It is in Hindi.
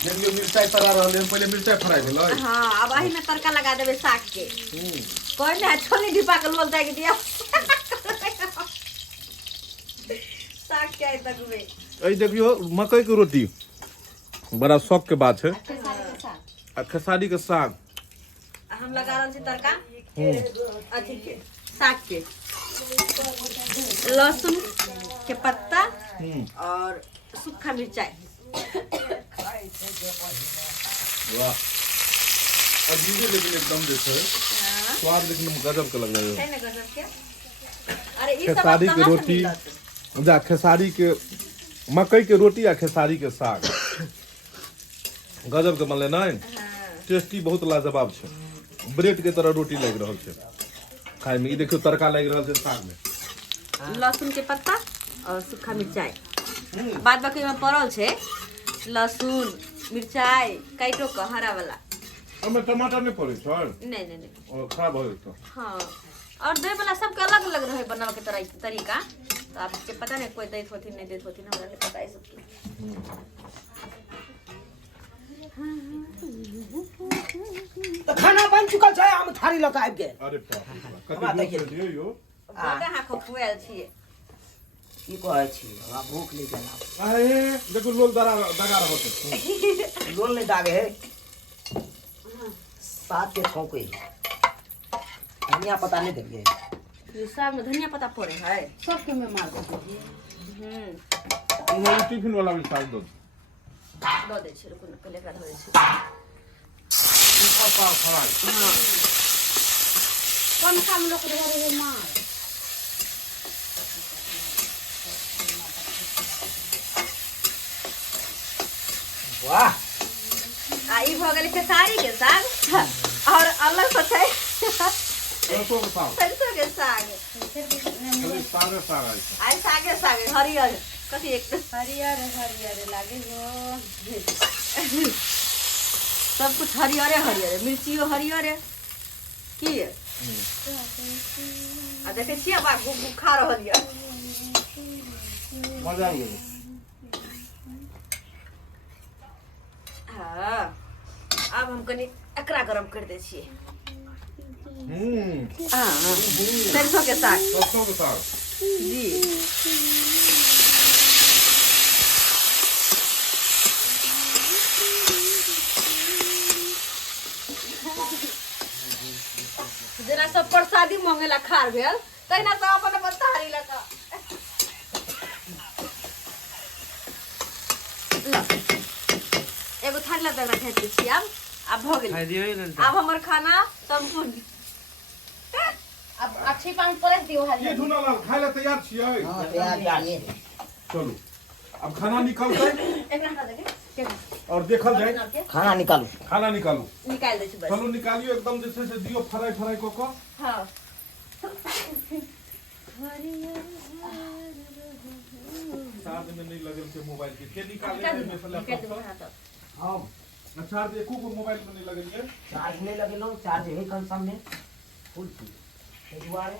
देखियो मिर्चाई तरा रहले हम पहले मिर्चाई फ्राई भेलै। हां अब एही में तड़का लगा देबे साग के। कोई ना छोनी ढिपा के लोल दे के दिया। साग के आई तक में ए देखियो मकई के रोटी बड़ा शौक के बात है। आ खेसारी के साग हम लगा रहल छी तड़का अथी के साग के लहसुन के पत्ता और सूखा मिर्चाई। वाह अजीब लेकिन एकदम जैसे स्वाद लेकिन गजब का लग रहा है ना गजब के। अरे ई सब खेसारी के रोटी जा खेसारी के मकई के रोटी आ खेसारी के साग गजब के बनले नहीं। टेस्टी बहुत लाजवाब छै। ब्रेड के तरह रोटी लग रहल छै खाए में। ई देखियो तड़का लग रहल छै साग में लहसुन के पत्ता और सूखा मिर्चाई। बाद बाकी में पड़ल छै लहसुन मिर्चाई काटो के हरा वाला। ओमे टमाटर नहीं पड़े छै। नहीं नहीं नहीं और खराब हो जेतो। हाँ और दही वाला सबके अलग अलग रहे बनावे के तरीका। तो आपके पता नहीं कोई दैत होती नहीं दैत होती हमरा नहीं पता है सबके। तो खाना बन चुकल छै हम थारी लग आबि गेल। अरे बाप रे कते दियो दियो यो। बड़ा हाखो खुआल छिए की कहै छी हमरा भूख नहीं गेला। अरे देखो लोल दगा रहत छै। लोल नहीं दागे है साथ के छौके धनिया पता नहीं देलिए। ये साग में धनिया पत्ता पड़े है सबके में मार दे। इमे टिफिन वाला में साग दो दे छै रुकु न पहले एकरा धरे छै। पाव फ्राई हां कौन काम लोग रहे मार। वाह आ ई भ गेल खेसारी के साग और अलग से छै सरसों के साग। सरसों के साग। खाली सागे साग आई छै। आई सागे सागे हरियर कथी एक हरियर हरियर लागे हो। सब कुछ हरियर हरियर मिर्चियो हरियर है की है। आ देखे छियै बा खा रहल ये मजा आ गेल। हाँ अब हम कनी एकरा गरम कर दे छियै। हाँ सरसों के साग सरसों के साग जी। जेना सब प्रसादी मांगेला खार भेल तहिना सब अपन अपन थारी लगा एगो थारी लगा रखे छी। अब भ गेल अब हमर खाना संपूर्ण। अब अच्छी पानी परस दियो ये हरियर। धुना लाल खाए ला तैयार छियै। हां तैयार जानिए चलो अब खाना निकलतै एकरा हटा दे के और देखल जाए। खाना निकालू खाना निकालू निकाल दे छी बस। चलो निकालियो एकदम जैसे से दियो फ्राई फ्राई को हां चार्ज में नहीं लगल के मोबाइल के निकाले में से लैपटॉप हम चार्ज एको को मोबाइल में नहीं लगल ये। चार्ज नहीं लगेलो चार्ज है कंसम में फुल थी दुआरे